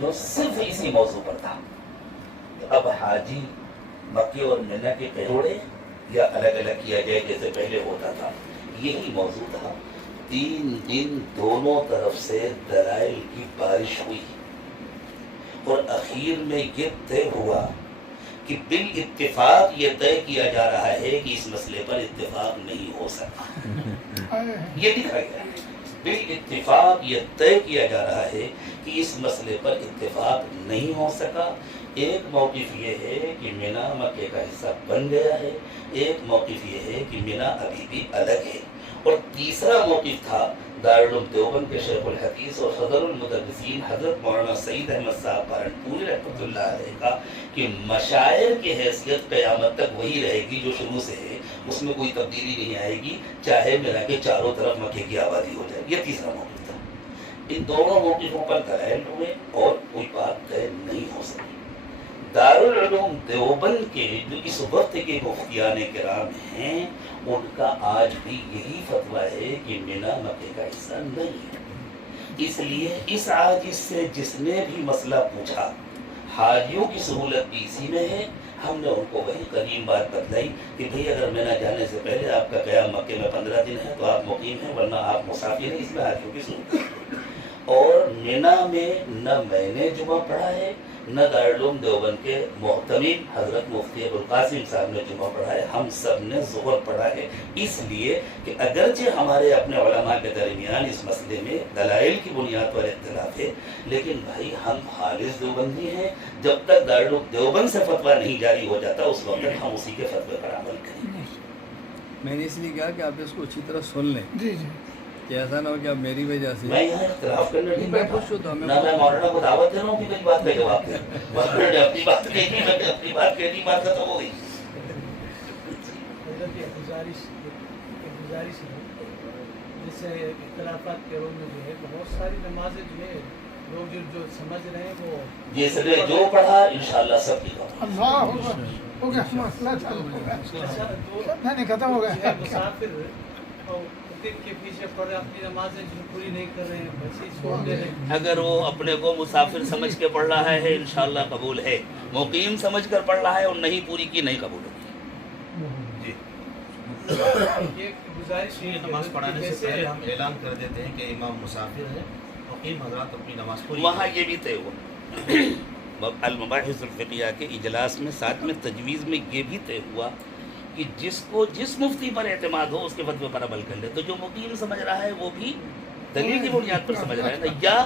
جو صرف اسی موضوع پر تھا کہ اب حاجی مکے اور مینا کے قیوڑے یا الگ الگ کیا جائے جیسے پہلے ہوتا تھا. یہی موضوع تھا. 3 دن دونوں طرف سے دلائل کی بارش ہوئی اور اخیر میں یہ طے ہوا کہ بالاتفاق یہ طے کیا جا رہا ہے کہ اس مسئلے پر اتفاق نہیں ہو سکا. یہ لکھا گیا ہے بالاتفاق یہ طے کیا جا رہا ہے کہ اس مسئلے پر اتفاق نہیں ہو سکا. ایک موقف یہ ہے کہ مینا مکے کا حصہ بن گیا ہے, ایک موقف یہ ہے کہ مینا ابھی بھی الگ ہے, اور تیسرا موقف تھا دارالعلوم دیوبند کے شیخ الحدیث اور صدر المدرسین حضرت مولانا سعید احمد صاحب پورنپوری رحمۃ اللہ علیہ کا کہ مشاعر کی حیثیت قیامت تک وہی رہے گی جو شروع سے ہے, اس میں کوئی تبدیلی نہیں آئے گی چاہے مینا کے چاروں طرف مکے کی آبادی ہو جائے. یہ تیسرا موقف تھا. ان دونوں موقفوں پر دلائل ہوئے اور کوئی بات طے نہیں ہو سکی. دارالعلوم دیوبند کے جو اس وقت کے مفتیان کرام ہیں ان کا آج بھی یہی فتویٰ ہے کہ مینا مکے کا حصہ نہیں ہے. اس لیے اس عاجز سے جس نے بھی مسئلہ پوچھا, حاجیوں کی سہولت بھی اسی میں ہے. ہم نے ان کو وہی قدیم بات بتلائی کہ بھئی اگر مینا جانے سے پہلے آپ کا قیام مکے میں 15 دن ہے تو آپ مقیم ہیں, ورنہ آپ مسافر ہیں. اس میں حاجیوں کی سہولت ہے. اور مینا میں نہ میں نے جمعہ پڑھا ہے نہ دارالعلوم دیوبند کے محتمم حضرت مفتی ابوالقاسم صاحب نے جمعہ پڑھا ہے, ہم سب نے ظہر پڑھا ہے. اس لیے کہ اگرچہ ہمارے اپنے علماء کے درمیان اس مسئلے میں دلائل کی بنیاد پر اختلاف ہے, لیکن بھائی ہم خالص دیوبندی ہیں. جب تک دارالعلوم دیوبند سے فتویٰ نہیں جاری ہو جاتا اس وقت تک ہم اسی کے فتوے پر عمل کریں گے. میں نے اس لیے کہا کہ آپ اس کو اچھی طرح سن لیں. جی جی, کہ ایسا نہ ہو کہ آپ میری وجہ سے. میں یہاں اختلاف کرنے نہیں میں بیٹھا, خوش ہوتا ہوں. نہ میں مولانا کو دعوت دے رہا ہوں کہ میری بات کا جواب دے. مولانا نے اپنی بات کہی, میں نے اپنی بات کہہ دی, بات ختم ہو گئی. گزارش ہے جیسے اختلافات کے روم میں جو ہے بہت ساری نمازیں جو ہے لوگ جو سمجھ رہے ہیں وہ جس نے جو پڑھا انشاءاللہ سب کی بات. ختم ہو گیا. مسافر کے پیچھے پڑے اپنی نمازیں پوری نہیں کر رہے ہیں, بس ہی چھوڑ دے رہے ہیں. اگر وہ اپنے کو مسافر سمجھ کے پڑھ رہا ہے انشاءاللہ قبول ہے, مقیم سمجھ کر پڑھ رہا ہے اور نہیں پوری کی نہیں قبول ہوگی. یہ گزارش ہے نماز پڑھانے سے پہلے ہم اعلان کر دیتے ہیں کہ امام مسافر ہے, مقیم حضرات اپنی نماز پوری. وہاں یہ بھی طے ہوا المباحث الفقیہ کے اجلاس میں, ساتھ میں تجویز میں یہ بھی طے ہوا کہ جس کو جس مفتی پر اعتماد ہو اس کے فتوے پر عمل کر لے. تو جو مقیم سمجھ رہا ہے وہ بھی دلیل کی بنیاد پر سمجھ رہا ہے, یا